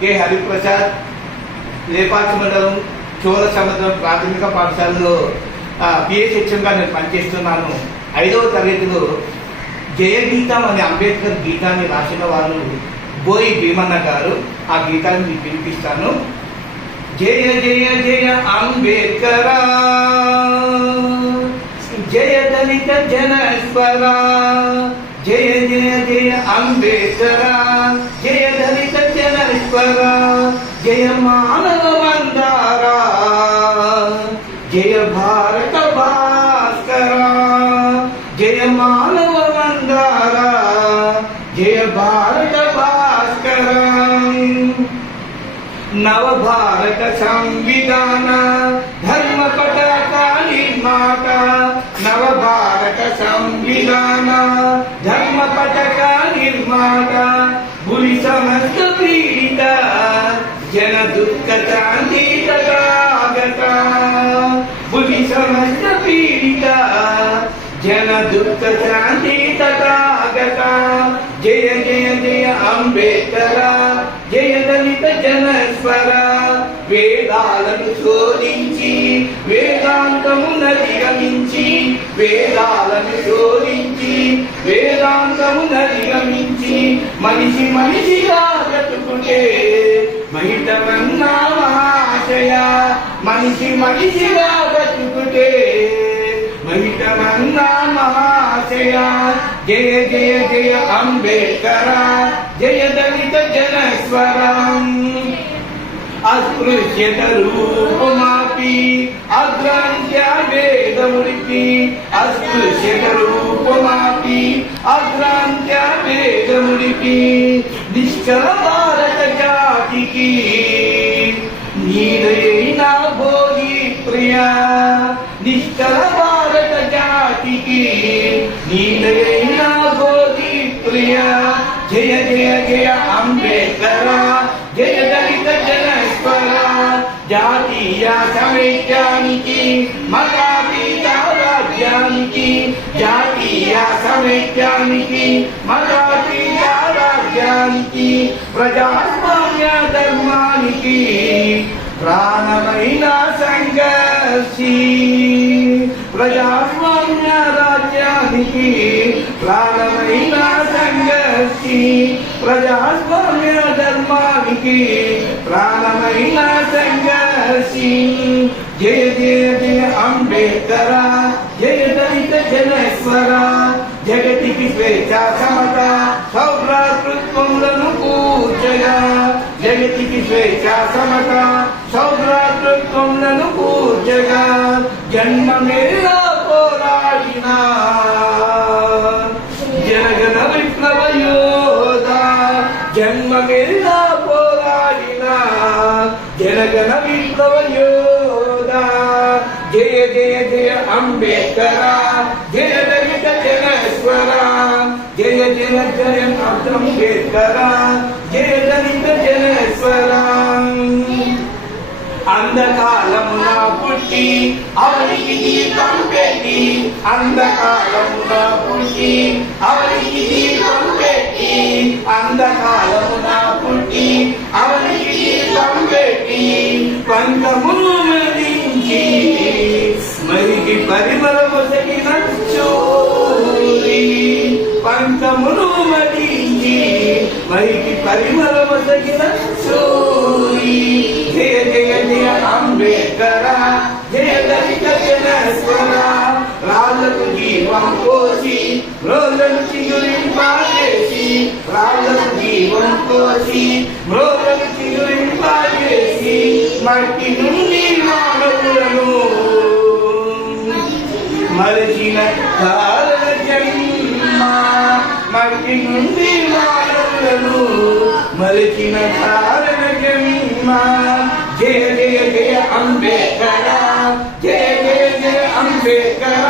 K Hariprasad, Lepakshi మండలం చోళ సముద్రం ప్రాథమిక పాఠశాలలో పిఎస్హెచ్ఎంగా నేను పనిచేస్తున్నాను. 5వ తరగతిలో జయగీతం అనే అంబేద్కర్ గీతాన్ని రాసిన వాళ్ళు బోయి భీమన్న గారు. ఆ గీతాన్ని మీకు వినిపిస్తాను. జయ జయ జయ అంబేద్కర, జయ దళిత జనస్వర, జయ జయ జయ అంబేద్కర, జయ దళిత జనస్వర, జయ మానవ మందార, జయ భారత భాస్కర, జయ మానవ మందార, జయ భారత భాస్కర. నవ భారత సంవిధాన ధర్మ పతాక నిర్మాత, నవ భారత సంవిధాన ధర్మ పతాక నిర్మాత, భూమి సమస్త పీడిత జన దుఃఖ శాంతి తథాగత, భూమి సమస్త పీడిత జన దుఃఖ శాంతి తథాగత. జయ జయ జయ అంబేద్కర, జయ దళిత జనస్వర, వేదాలను శోధించి వేదాంతమునధిగమించి, వేదాలను శోధించి వేదాంతమునధిగమించి, మనిషి మనిషిగా బ్రతుకుటే మహితమన్నా మహాశయ, మనిషి మనిషిగా బ్రతుకుటే మహితమన్నా మహాశయ. జయ జయ జయ అంబేద్కర, జయ దళిత జనస్వర. అస్పృశ్యత రూపమాపి అగ్రాంత్య వేదముడికి, అస్పృశ్యత రూపమాపి అగ్రాంత్య వేదముడికి, నిష్కల భారత జాతికి నీడైనా భోగి ప్రియ, నిష్కల భారత జాతికి నీడైనా భోగి ప్రియ. జయ జయ జయ అంబేద్కర, జయ దళిత జనస్వర, జాతీయ సమైక్యానికి మతాతీత రాజ్యానికి, జాతీయ సమైక్యానికి మతాతీత రాజ్యానికి, ప్రజాస్వామ్య ధర్మానికి ప్రాణమైన సంఘర్షి, ప్రజాస్వామ్య రాజ్యానికి ప్రాణమైన సంఘర్షి, ప్రజాస్వామ్య ధర్మానికి ప్రాణమైన సంఘర్షి. జయ జయ జయ అంబేద్కర, జయ దళిత జనస్వర, జగతికి స్వేచ్ఛ సమత సౌభ్రాతృత్వములను కూర్చగా, జగతికి స్వేచ్ఛ సమత సౌభ్రాతృత్వములను కూర్చగా, జన్మమేలా పోరాడిన జనగణ విప్లవ యోధ, జన్మమేలా పోరాడిన జనగణ విప్లవ యోధ. జయ జయ జయ అంబేద్కర, జయ దళిత జనస్వర, జయ జయ జయ అంబేద్కర, జయ దళిత జనస్వర. అంధకాలమున పుట్టి అవనికి దీపం పెట్టి, అంధకాలమున పుట్టి అవనికి దీపం పెట్టి, అంధకాలమున పుట్టి అవనికి దీపం పెట్టి, పంచమును మదించి మరికి పరిమళ మొసగిన చోరి, పంచమును మదించి మరికి పరిమళ మొసగిన చోరి. జయ జయ జయ అంబేద్కర, జయ దళిత జనస్వర, రాళ్ళకు జీవం పోసి మ్రోలను చిగురింపజేసి, రాళ్ళకు జీవం పోసి మ్రోలను చిగురింపజేసి, మట్టి నుండి మానవులను మరచిన కారణ జన్మ, మట్టి నుండి మానవులను మరచిన కారణ జన్మ. జయ జయ జయ అంబేద్కర, జయ జయ జయ అంబేద్కర.